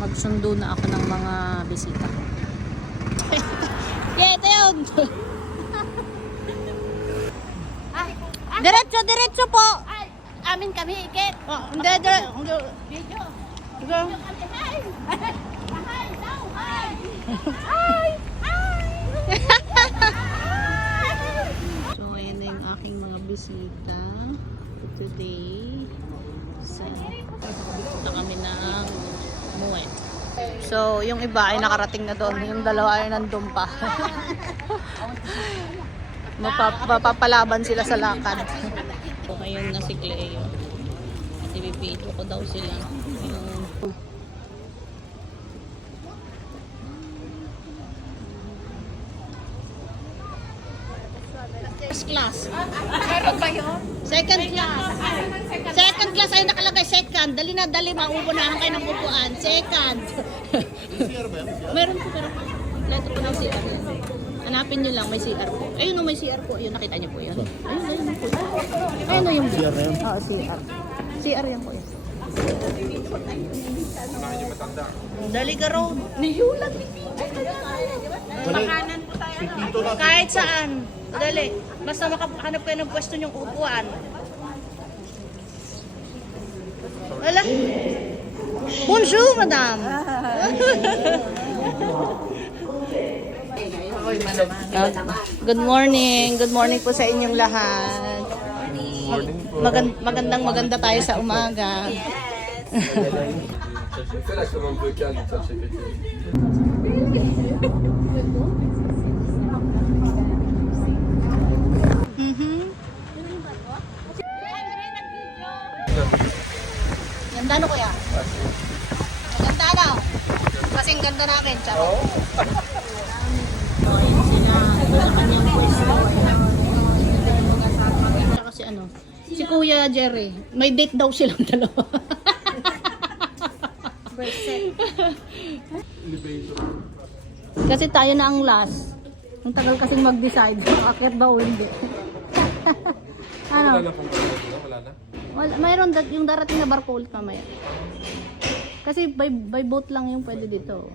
Magsundo na ako ng mga bisita. Yeah, ito yun. Diretso po. Amin kami, ikit. Oh, hindi, Video. Go. Hi. Hi. Daw. Hi. Hi. So, ayan na yung aking mga bisita today. So, na kami ng umuwi. So, yung iba ay nakarating na doon. Yung dalawa ay nandun pa. Mapapalaban sila sa lakad. So, ngayon na si Cleo. At ibipito ko daw sila. Yung first class. Meron ba yun? Second class. Second class ay nakalagay second. Dali na, mauunahan kayo ng upuan. Second. Meron po, pero kompleto po ng CR yan. Hanapin nyo lang, may CR po. Ayun o, may CR po. Ayun, nakita nyo po yun. Ayun po. Ayun o yung CR na yun? Oo, CR. CR yan po yun. Dali ka ro. Niyulag. Makanan po tayo. Kahit saan. Dali. Basta makahanap kayo ng pwesto nyong upuan. Wala. Bonjour, madam. Good morning. Good morning po sa inyong lahat. Maganda tayo sa umaga. Fais la commande vocale du chat GPT. Ganda no kuya? Maganda na. Kasing ganda namin. Charot. Ayan sila. Ito sa kanyang pwesto. Kasi ano, si Kuya Jerry, may date daw silang dalawa. Kasi tayo na ang last. Ang tagal kasing mag-decide. Akit ba o hindi? Ano? Wala na? Wala, mayroon yung darating na barko ulit mamaya. Kasi by boat lang yung pwede dito.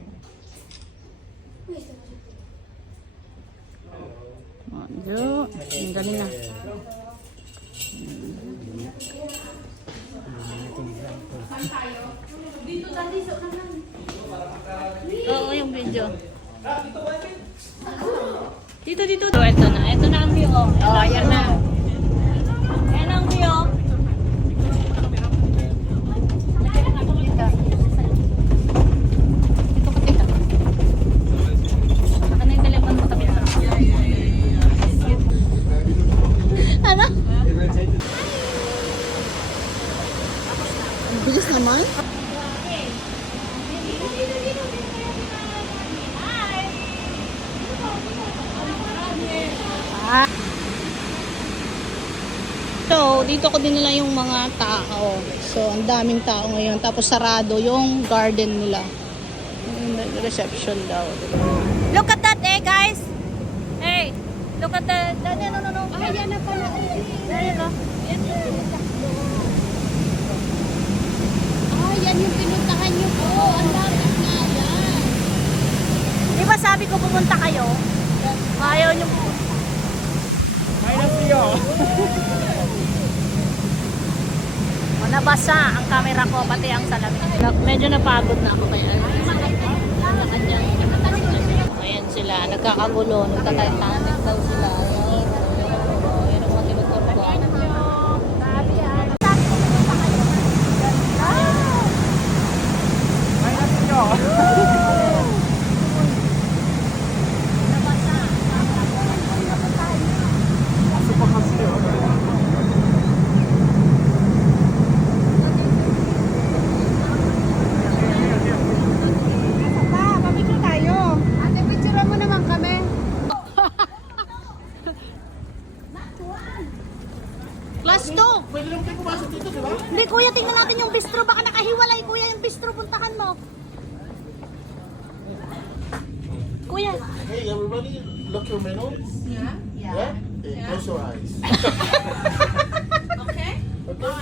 Manjo, ang galing na. Oo, yung video. Dito. So, ito na. Ito na ang view. Oh, ayan na. Ayan ang view. Ano? Ang bilis naman. So, dito ko din nila yung mga tao. So, ang daming tao ngayon. Tapos sarado yung garden nila. Yung reception daw. Look at that, guys. Hey, look at that. No. Ayan na pala. Ayan na. Yan yung pinuntahan nyo po. Ang lapit nga yan. Di ba sabi ko pumunta kayo? Ayaw nyo po. Nabasa ang camera ko, pati ang salamin. Medyo napagod na ako kaya. Ayan sila, nagkakagulo. Nagtatay-tanik daw sila. Ayan ang mga tinuturuan. Class 2. Pwede naman tayo pumasok dito, di ba? Hindi kuya, tingnan natin yung bistro. Baka nakahiwalay kuya yung bistro. Puntahan mo. Kuya. Hey, everybody, look your menu. Yeah? Yeah? Okay, close your eyes. Okay? Okay?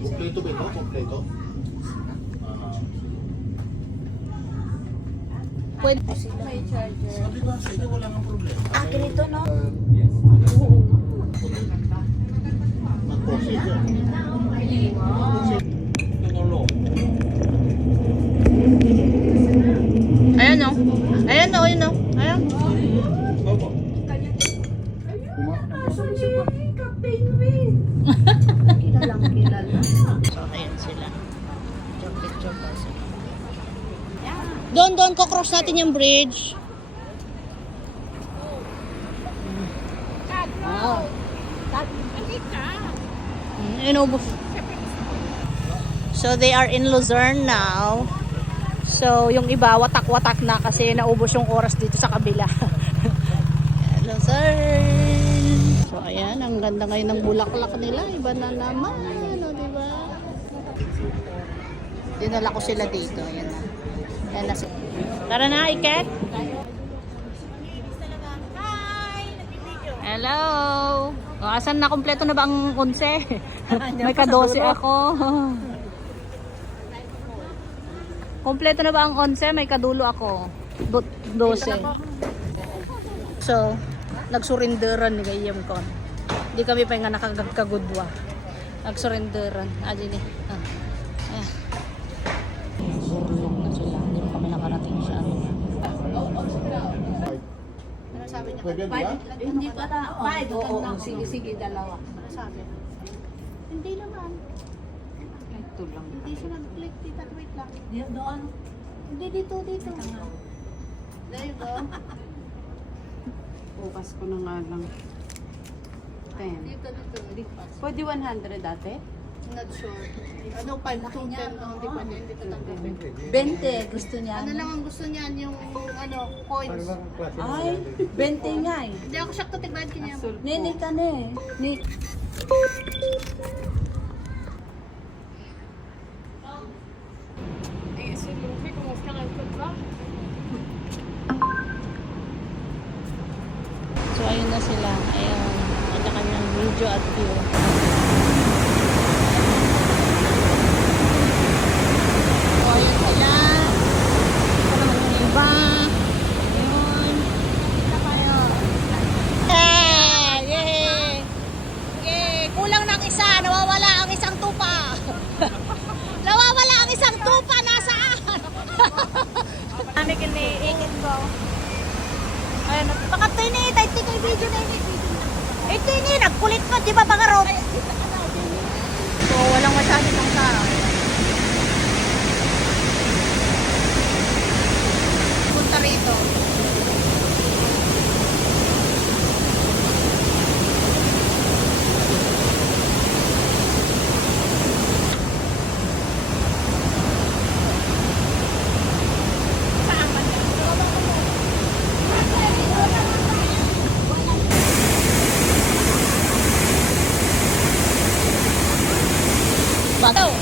Kompleto ba ito? Kompleto? Pwede. Sabi ba sa inyo wala nang problema? Ah, ganito, no? Mag-pause dyan. Ayan o. Ayan o, ayan o. Ayan. So, ayan sila. Picture pa sila. Doon, ko-cross natin yung bridge. Wow. Inubos. So, they are in Luzerne now. So, yung iba, watak-watak na kasi naubos yung oras dito sa kabila. Luzerne. So, ayan. Ang ganda ngayon ng bulaklak nila. Iba na naman. Ano, diba? Dinala ko sila dito. Ayan na. Ayan na sila. Tara na, Iket. Hello. O, asan na? Kompleto na ba ang 11? May ka-12 ako. Kompleto na ba ang 11? May kadulo ako. 12. So, nagsurinderan ni Gayam ko. Hindi kami pa nga nakagagudwa. Nagsurinderan. Adin eh. Burlong na sila. Hindi pa kami nakarating sa ano. Ano sabi niya? Pwede ba? Hindi pa na. Oo, sige, dalawa. Ano sabi? Hindi naman. Ito lang. Hindi siya nag-click. Tita, wait lang. Doon. Hindi, dito. There you go. Bukas ko na nga lang. 10. Dito. Pwede 100 dati? Not sure. Ano, 5 to 10 no? Hindi pa hindi tatanggapin. 20 gusto niya. Ano lang ang gusto niyan, yung ano, coins. Ay, 20 nga eh. Hindi ako sakto tigbayad kanya. Nini ka na eh. So ayun na sila. Ayun, ang kanyang video at view. So ayun sila. Yung iba. Ayun. Kita kayo. Yay! Yay! Kulang ng isa. Nawawala ang isang tupa. Nawawala ang isang tupa. Nasaan? Kami kiniingit ko. Ayun, pakatay ni Itay, tikoy video na ini. Ito ini, nagkulit mo, di ba mga rob? So, walang masyado ng tao. Punta rito. Bato.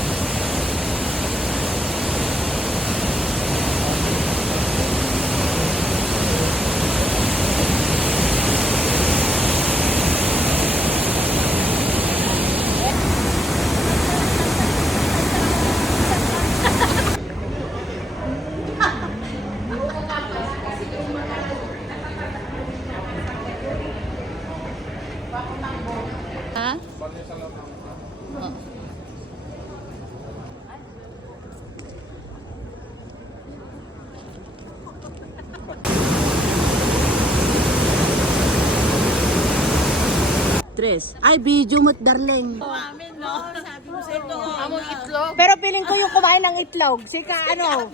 Ha? Oh. Ay, video mo't darling. Pero piling ko yung kumain ng itlog. Sika ano?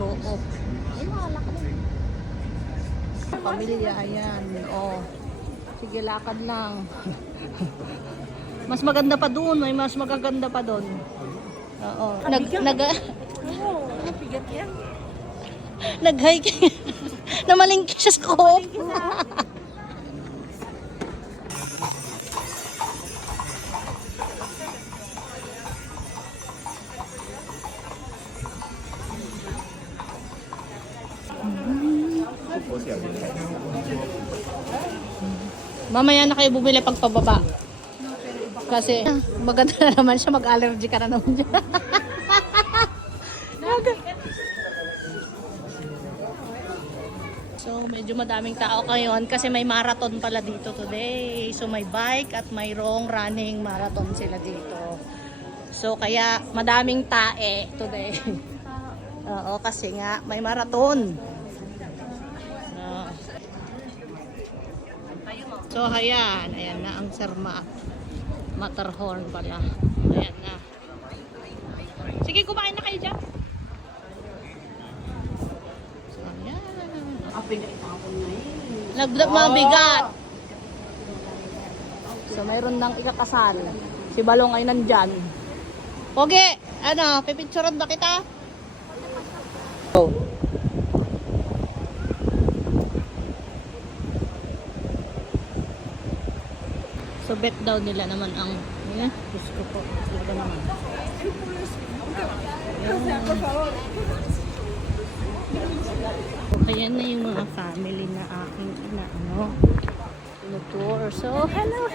Co-op. Pamilya, ayan. Oh. Sige, lakad lang. Mas maganda pa doon, may mas magaganda pa doon. Oo. Nag-hike. Namalingki siya sa coop. Mamaya na kayo bumili pag pababa. Kasi maganda na naman siya, mag-allergy ka na naman dyan. So medyo madaming tao ngayon kasi may marathon pala dito today. So may bike at mayroong running marathon sila dito. So kaya madaming tae today. Oo, kasi nga may marathon. So ayan, ayan na ang Cermak. Matterhorn pala. Ayan na. Sige, kumain na kayo dyan. So ayan. Mabigat. So mayroon nang ikakasal. Si Balong ay nandyan. Pogi, ano, pipicturean ba kita? Oh. So bet daw nila naman ang Diyos ko po, talaga naman. Ayan na yung mga family na aking tour. So hello.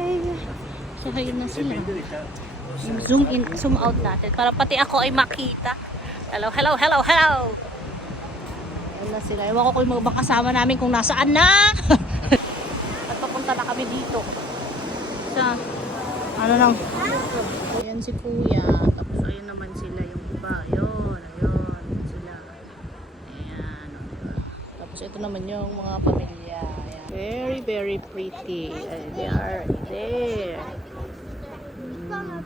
Hi. So ayun na sila. Zoom in, zoom out natin para pati ako ay makita. Hello. Ayun na sila. Ewan ko kung mga kasama namin kung nasaan na. At papunta na kami dito. Sa ano lang. Ayan si Kuya. Tapos ayun naman sila yung iba. Ayun sila. Ayan. Tapos ito naman yung mga pamilya. Ayan. Very, very pretty. They are there. Vamos,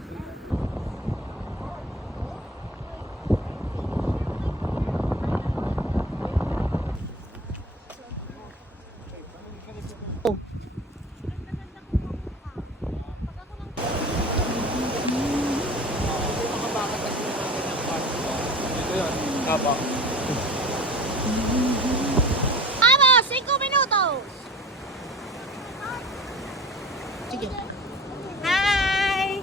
5 minutos. Sige. Hi.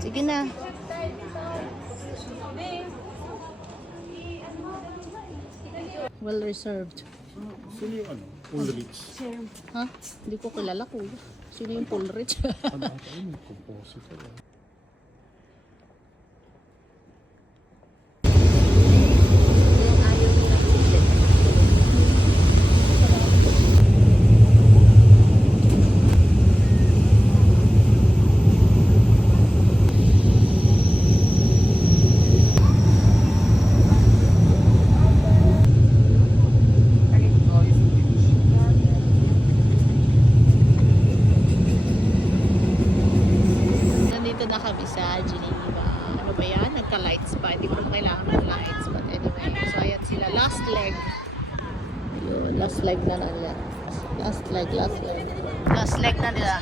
Sige na. Well reserved. Sino yung ano? Ulrich. Ha? Hindi ko kilala ko. Sino yung Ulrich? Ano ata yun? Compositor. Nandito na kami sa Geneva. Ano ba yan? Nagka-lights pa. Hindi ko na kailangan ng lights. But anyway, so ayan sila. Last leg. Yun, last leg na nila. Last leg. Last leg na nila.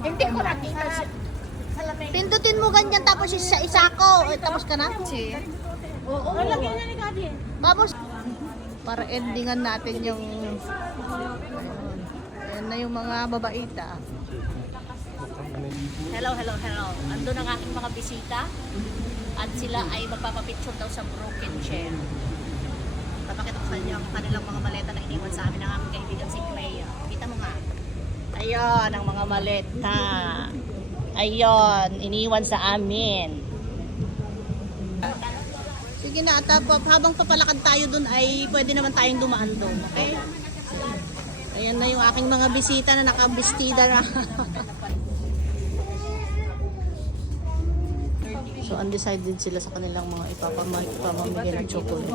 Hindi ko nakita. Pindutin mo ganyan tapos isa ko. Tapos ka na? Oo. Lagyan niya ni Gabi. Tapos, para endingan natin yung ayan na yung mga babaita. Hello. Ando ang aking mga bisita at sila ay magpapapicture daw sa broken chair. Papakita ko sa inyo ang kanilang mga maleta na iniwan sa amin ng aking kaibigan si Clea. Kita mo nga. Ayun ang mga maleta. Ayun, iniwan sa amin. Sige na, habang papalakad tayo dun ay pwede naman tayong dumaan dun, okay? Ayan na yung aking mga bisita na nakabistida na. So, undecided sila sa kanilang mga ipamamigay ng chocolate.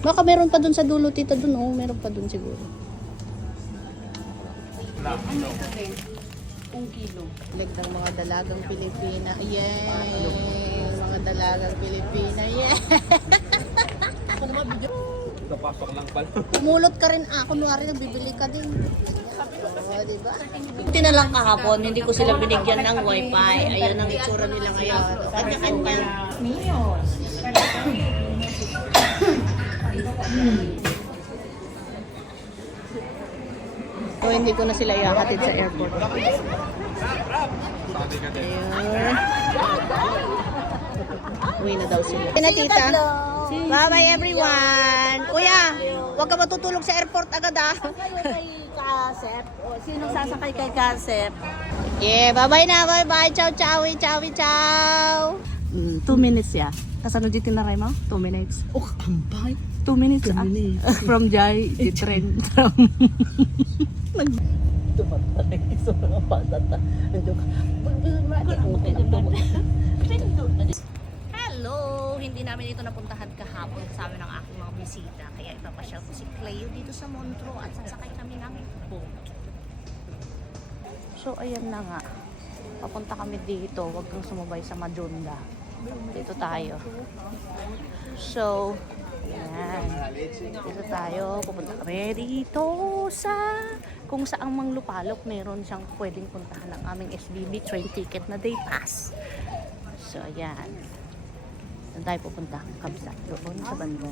Baka meron pa dun sa dulo, tita, dun. Oo, meron pa dun siguro. Ano ito din? 1 kilo. Leg ng mga dalagang Pilipina. Yay! Mga dalagang Pilipina. Yay! Napasok lang pala. Umulot ka rin. Kunwari nagbibili ka din. Oo, diba? Buti na lang kahapon, hindi ko sila binigyan ng wifi. Ayan ang itsura nila ngayon. Kanya-kanya. So, hindi ko na sila iakatid sa airport. Ayun. Uwi na daw sila. Tina, tita. Bye-bye, everyone. Kuya, huwag ka matutulog sa airport agad, ah. Kasep. Sinong sasakay kay Kasep? Yeah, bye-bye na. Bye-bye. Ciao, ciao. Ciao, ciao. 2 minutes, ya. Kasano dito na rin mo? 2 minutes. Oh, ambay. 2 minutes, ah. From Jai, the train. Hello! Hindi namin ito napuntahan kahapon kasama ng aking mga bisita. Kaya ipapasyal ko si Cleo dito sa Montro at sasakay kami ng boat. So, ayan na nga. Papunta kami dito. Huwag kang sumabay sa Majunda. Dito tayo. So, ayan. Dito tayo. Pupunta kami dito sa kung saang Manglupalok. Meron siyang pwedeng puntahan ng aming SBB train ticket na day pass. So, ayan. Saan tayo pupunta? Kabsa. Doon sa banda.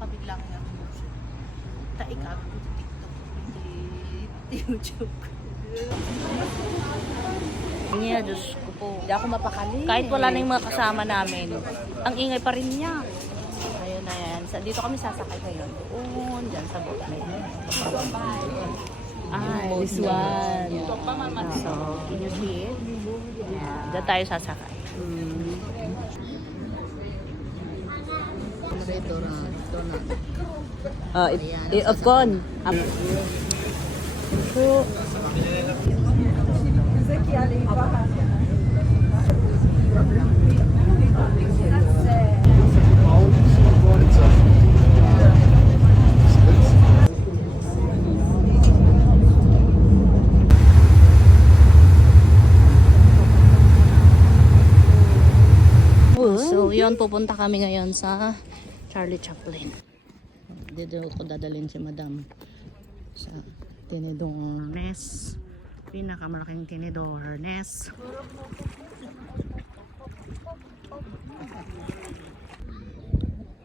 Kabigla ko yung taikab. YouTube. Niya, Diyos ko po. Hindi ako mapakali. Kahit wala na yung mga kasama namin, ang ingay pa rin niya. Ayun na yan. Dito kami sasakay ngayon. Doon, dyan sa boat na yun. This one. So, can you see it? Dyan tayo sasakay. Of corn. So, yun, pupunta kami ngayon sa Charlie Chaplin. Dito ko dadalhin si Madam sa tinidor Ness. Pinakamalaking tinidor Ness.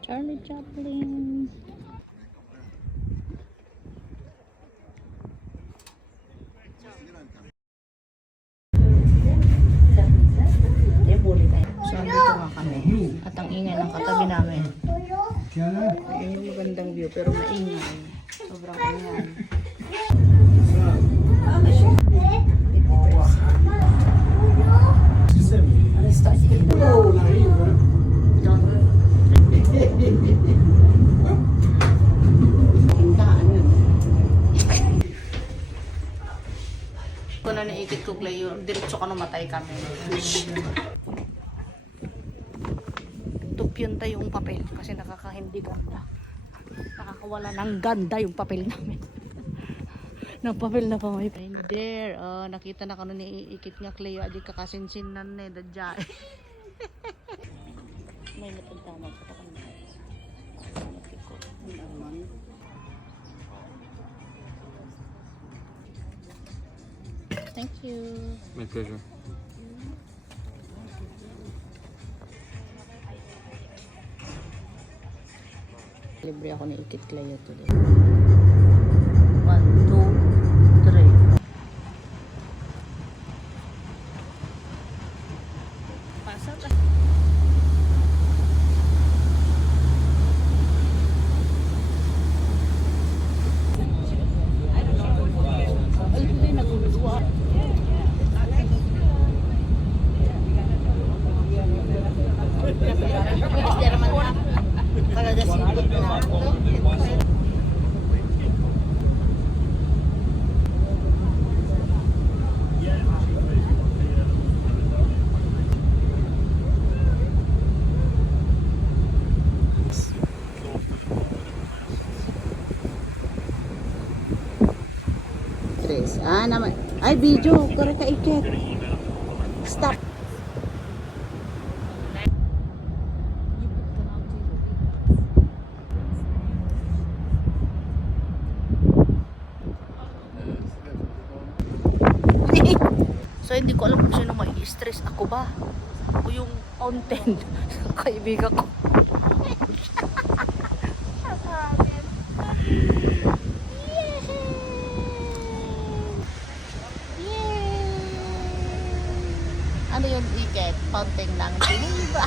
Charlie Chaplin. So, dito nga kami. At ang ingay ng katabi namin. Ayun yung magandang view, pero maingay. Sobrang ingay. Kung na naikit ko, Cleo, diretso ka namatay kami. Tupyun tayo yung papel kasi nakakahindi ganda. Nakakawala ng ganda yung papel namin. Ng papel na pa may there. Nakita na kano ni iikit nga Cleo. Adi kakasinsinan na dadya. May napagtamag sa kanya. Thank you. My pleasure. Libre ako ni Ikit Cleo today. 1, 2, 3. Pasok ah. guys. Naman. Ay, video. Kara ka iket. Stop. So hindi ko alam kung sino may stress. Ako ba? O yung content. Kaibigan ko. Ano yung iket? Fountain ng diba?